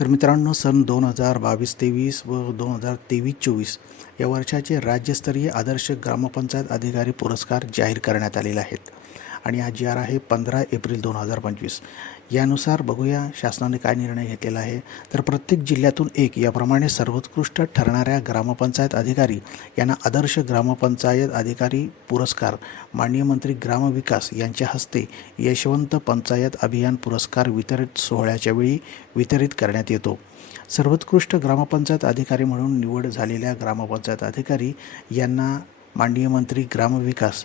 तर मित्रांनो सन दोन हजार बावीस तेवीस व दोन हजार तेवीस चोवीस या वर्षाचे राज्यस्तरीय आदर्श ग्रामपंचायत अधिकारी पुरस्कार जाहीर करण्यात आलेले आहेत. आणि आज जी आर आहे पंधरा एप्रिल दोन हजार पंचवीस. यानुसार बघूया शासनाने काय निर्णय घेतलेला आहे. तर प्रत्येक जिल्ह्यातून एक याप्रमाणे सर्वोत्कृष्ट ठरणाऱ्या ग्रामपंचायत अधिकारी यांना आदर्श ग्रामपंचायत अधिकारी पुरस्कार माननीय मंत्री ग्रामविकास यांच्या हस्ते यशवंत पंचायत अभियान पुरस्कार वितरित सोहळ्याच्या वेळी वितरित करण्यात येतो. सर्वोत्कृष्ट ग्रामपंचायत अधिकारी म्हणून निवड झालेल्या ग्रामपंचायत अधिकारी यांना माननीय मंत्री ग्रामविकास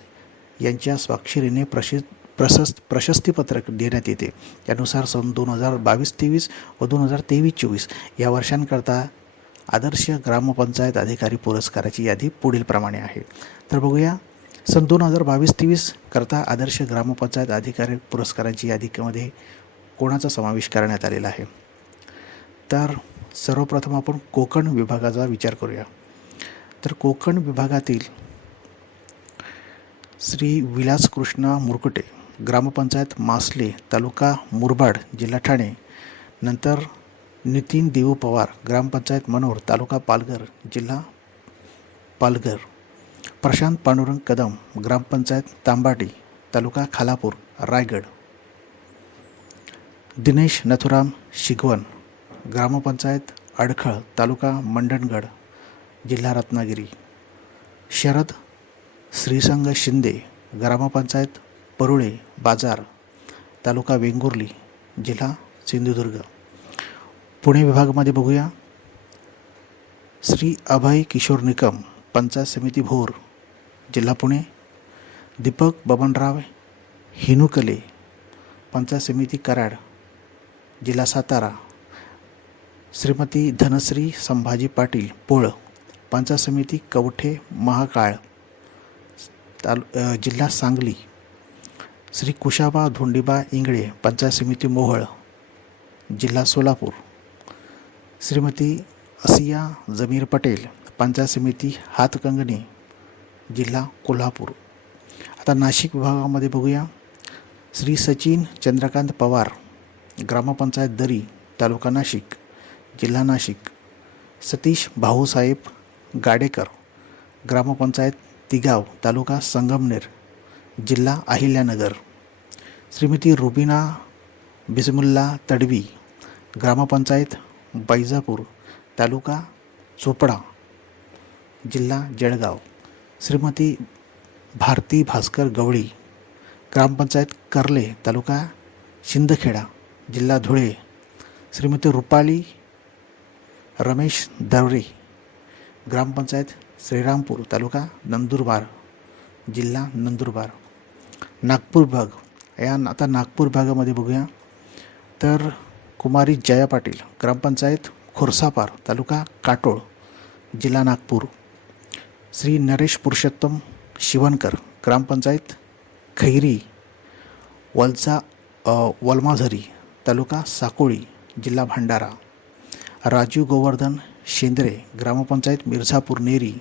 यांच्या स्वाक्षरीने प्रशि प्रशस्त प्रशस्तीपत्रक देण्यात येते. त्यानुसार सन दोन हजार बावीस तेवीस व दोन हजार तेवीस चोवीस या वर्षांकरता आदर्श ग्रामपंचायत अधिकारी पुरस्काराची यादी पुढीलप्रमाणे आहे. तर बघूया सन दोन हजार बावीस तेवीस करता आदर्श ग्रामपंचायत अधिकारी पुरस्कारांची यादीमध्ये कोणाचा समावेश करण्यात आलेला आहे? तर सर्वप्रथम आपण कोकण विभागाचा विचार करूया. तर कोकण विभागातील श्री विलास कृष्णा मुरकुटे ग्रामपंचायत मासले तालुका मुरबाड जिल्हा ठाणे. नंतर नितीन देऊ पवार ग्रामपंचायत मनोर तालुका पालघर जिल्हा पालघर. प्रशांत पांडुरंग कदम ग्रामपंचायत तांबाटी तालुका खालापूर रायगड. दिनेश नथुराम शिगवण ग्रामपंचायत अडखळ तालुका मंडणगड जिल्हा रत्नागिरी. शरद श्रीसंग शिंदे ग्रामपंचायत परुळे बाजार तालुका वेंगुर्ली जिल्हा सिंधुदुर्ग. पुणे विभागामध्ये बघूया. श्री अभय किशोर निकम पंचायत समिती भोर जिल्हा पुणे. दीपक बबनराव हिनुकले पंचायत समिती कराड जिल्हा सातारा. श्रीमती धनश्री संभाजी पाटील पोळ पंचायत समिती कवठे महाकाळ. तालु जिल्हा सांगली. श्री कुशाबा धोंडीबा इंगळे पंचायत समिती मोहळ जिल्हा सोलापूर. श्रीमती असिया जमीर पटेल पंचायत समिती हातकंगणे जिल्हा कोल्हापूर. आता नाशिक विभागामध्ये बघूया. श्री सचिन चंद्रकांत पवार ग्रामपंचायत दरी तालुका नाशिक जिल्हा नाशिक. सतीश भाऊसाहेब गाडेकर ग्रामपंचायत तिगाव तालुका संगमनेर जिल्हा अहिल्यानगर. श्रीमती रुबिना बिस्मुल्ला तडवी ग्रामपंचायत बैजापूर तालुका चोपडा जिल्हा जळगाव. श्रीमती भारती भास्कर गवळी ग्रामपंचायत कर्ले तालुका शिंदखेडा जिल्हा धुळे. श्रीमती रुपाली रमेश दवरे ग्रामपंचायत श्रीरामपूर तालुका नंदुरबार जिल्हा नंदुरबार. नागपूर भाग. या आता नागपूर भागामध्ये बघूया. तर कुमारी जया पाटील ग्रामपंचायत खुर्सापार तालुका काटोळ जिल्हा नागपूर. श्री नरेश पुरुषोत्तम शिवणकर ग्रामपंचायत खैरी. वलचा वलमाझरी तालुका साकोळी जिल्हा भंडारा. राजीव गोवर्धन शेंद्रे ग्रामपंचायत मिर्झापूर नेरी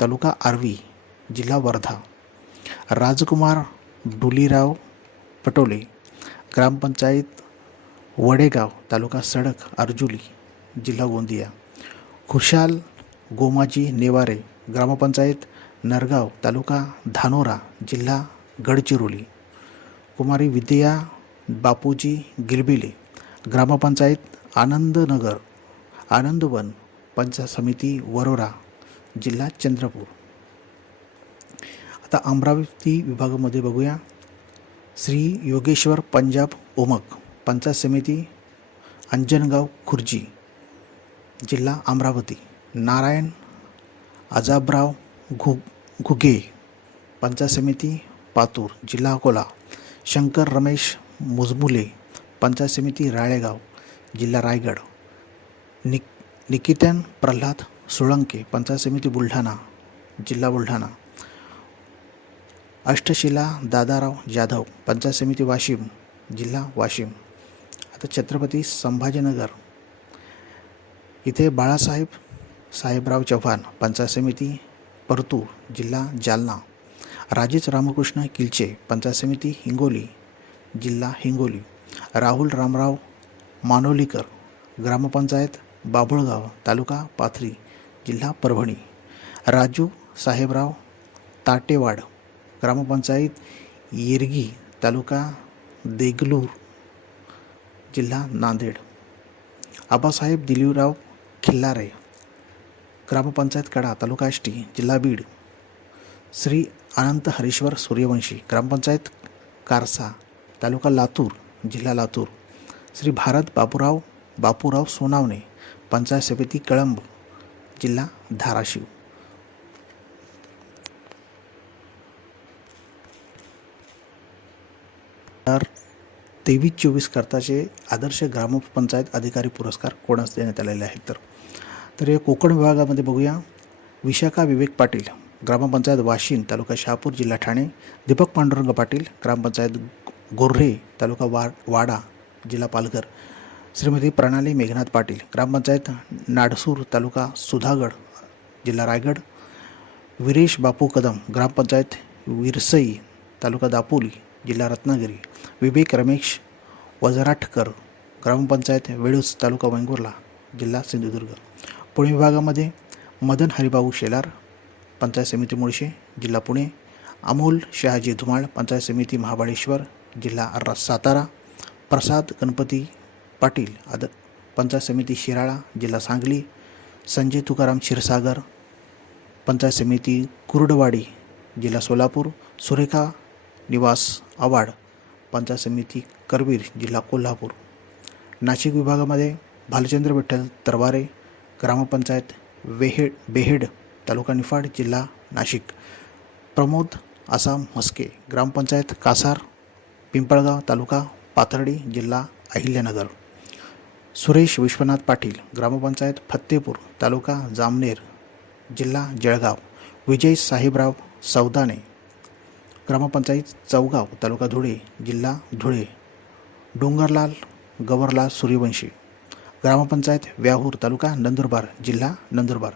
तालुका आर्वी जिल्हा वर्धा. राजकुमार डुलीराव पटोले ग्रामपंचायत वडेगाव तालुका सडक अर्जुली जिल्हा गोंदिया. खुशाल गोमाजी नेवारे ग्रामपंचायत नरगाव तालुका धानोरा जिल्हा गडचिरोली. कुमारी विद्या बापूजी गिरबिले ग्रामपंचायत आनंदनगर आनंदवन पंचायत समिती वरोरा जिल्हा चंद्रपूर. आता अमरावती विभागामध्ये बघूया. श्री योगेश्वर पंजाब ओमक पंचायत समिती अंजनगाव खुर्जी जिल्हा अमरावती. नारायण आजाबराव घु घुगे पंचायत समिती पातूर जिल्हा अकोला. शंकर रमेश मुजमुले पंचायत समिती राळेगाव जिल्हा रायगड. निक निकितन प्रल्हाद सोळंके पंचायत समिती बुलढाणा जिल्हा बुलढाणा. अष्टशिला दादाराव जाधव पंचायत समिती वाशिम जिल्हा वाशिम. आता छत्रपती संभाजीनगर. इथे बाळासाहेब साहेबराव चव्हाण पंचायत समिती परतूर जिल्हा जालना. राजेश रामकृष्ण किलचे पंचायत समिती हिंगोली जिल्हा हिंगोली. राहुल रामराव मानोलीकर ग्रामपंचायत बाभुळगाव तालुका पाथरी जिल्हा परभणी. राजू साहेबराव ताटेवाड ग्रामपंचायत येरगी तालुका देगलूर जिल्हा नांदेड. आबासाहेब दिलीवराव खिल्लारे ग्रामपंचायत कडा तालुका आष्टी जिल्हा बीड. श्री अनंत हरीश्वर सूर्यवंशी ग्रामपंचायत कारसा तालुका लातूर जिल्हा लातूर. श्री भारत बापूराव बापूराव सोनावणे पंचायत समिती कळंब जिल्हा धाराशिव. तर तेवीस चोवीस करताचे आदर्श ग्रामपंचायत अधिकारी पुरस्कार कोणास देण्यात आलेले आहेत तर? तर या कोकण विभागामध्ये बघूया. विशाखा विवेक पाटील ग्रामपंचायत वाशिम तालुका शहापूर जिल्हा ठाणे. दीपक पांडुरंग पाटील ग्रामपंचायत गोर्हे तालुका वा वाडा जिल्हा पालघर. श्रीमती प्रणाली मेघनाथ पाटील ग्रामपंचायत नाडसूर तालुका सुधागड जिल्हा रायगड. विरेश बापू कदम ग्रामपंचायत विरसई तालुका दापोली जिल्हा रत्नागिरी. विवेक रमेश वजराटकर ग्रामपंचायत वेळूस तालुका वेंगुर्ला जिल्हा सिंधुदुर्ग. पुणे विभागामध्ये मदन हरिभाऊ शेलार पंचायत समिती मुळशे जिल्हा पुणे. अमोल शहाजी धुमाळ पंचायत समिती महाबळेश्वर जिल्हा सातारा. प्रसाद गणपती पाटील आद पंचायत समिती शिराळा जिल्हा सांगली संजय तुकाराम क्षीरसागर पंचायत समिती कुर्डवाडी जिल्हा सोलापूर सुरेखा निवास आवाड पंचायत समिती करवीर जिल्हा कोल्हापूर. नाशिक विभागामध्ये भालचंद्र विठ्ठल तरवारे ग्रामपंचायत वेहेड बेहेड तालुका निफाड जिल्हा नाशिक. प्रमोद आसाम म्हस्के ग्रामपंचायत कासार पिंपळगाव तालुका पाथर्डी जिल्हा अहिल्यानगर. सुरेश विश्वनाथ पाटील ग्रामपंचायत फत्तेपूर तालुका जामनेर जिल्हा जळगाव विजय साहेबराव सौदाने ग्रामपंचायत चौगाव तालुका धुळे जिल्हा धुळे डोंगरलाल गवरलाल सूर्यवंशी ग्रामपंचायत व्याहूर तालुका नंदुरबार जिल्हा नंदुरबार.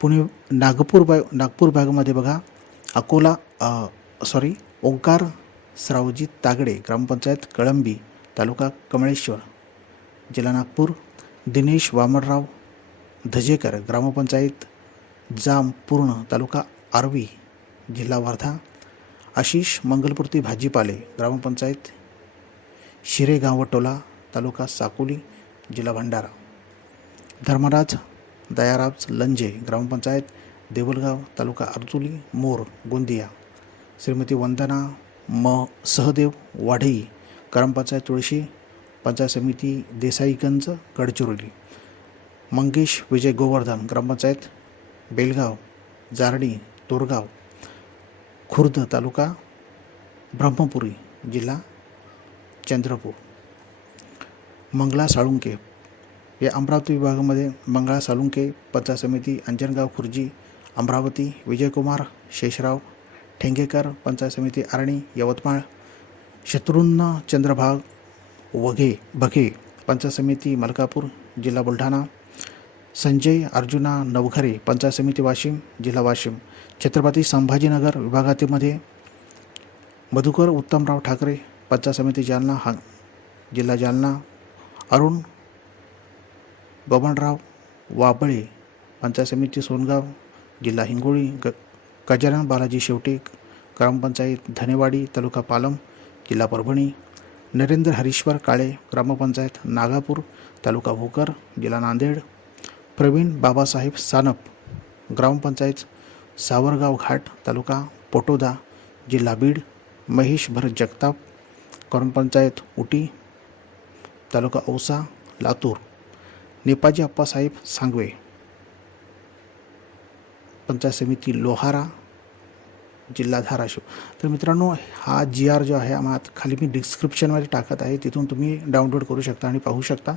पुणे नागपूर बा नागपूर भागामध्ये बघा अकोला सॉरी ओंकार सरावजी तागडे ग्रामपंचायत कळंबी तालुका कमळेश्वर जिल्हा नागपूर दिनेश वामनराव धजेकर ग्रामपंचायत जाम पूर्ण तालुका आर्वी जिल्हा वर्धा आशिष मंगलपूर्ती भाजीपाले ग्रामपंचायत शिरेगावटोला तालुका साकोली जिल्हा भंडारा. धर्मराज दयाराज लंजे ग्रामपंचायत देवलगाव तालुका अर्जुली मोर गोंदिया. श्रीमती वंदना म सहदेव वाढई ग्रामपंचायत तुळशी पंचायत समिती देसाईगंज गडचिरोली. मंगेश विजय गोवर्धन ग्रामपंचायत बेलगाव जारडी तोरगाव. खुर्द तालुका ब्रह्मपुरी जिल्हा चंद्रपूर. मंगला साळुंके. या अमरावती विभागामध्ये मंगळा साळुंके पंचायत समिती अंजनगाव खुर्जी अमरावती विजयकुमार शेषराव ठेंगेकर पंचायत समिती आरणी यवतमाळ शत्रुघ्न चंद्रभाग वघे भघे पंचायत समिती मलकापूर जिल्हा बुलढाणा. संजय अर्जुना नवघरे पंचायत समिती वाशिम जिल्हा वाशिम. छत्रपती संभाजीनगर विभागातीमध्ये मधुकर उत्तमराव ठाकरे पंचायत समिती जालना हा जिल्हा जालना. अरुण बबनराव वाबळे पंचायत समिती सोनगाव जिल्हा हिंगोळी ग गजानन बालाजी शेवटे ग्रामपंचायत धनेवाडी तालुका पालम जिल्हा परभणी. नरेंद्र हरीश्वर काळे ग्रामपंचायत नागापूर तालुका भोकर जिल्हा नांदेड. प्रवीण बाबासाहेब सानप ग्रामपंचायत सावरगाव घाट तालुका पोटोदा जिल्हा बीड. महेश भरत जगताप ग्रामपंचायत उटी तालुका औसा लातूर. नेपाजी अप्पासाहेब सांगवे. पंचायत समिती लोहारा जिल्हा धाराशिव. तर मित्रांनो हा जी आर जो आहे आम्हाला खाली मी डिस्क्रिप्शनमध्ये टाकत आहे. तिथून तुम्ही डाउनलोड करू शकता आणि पाहू शकता.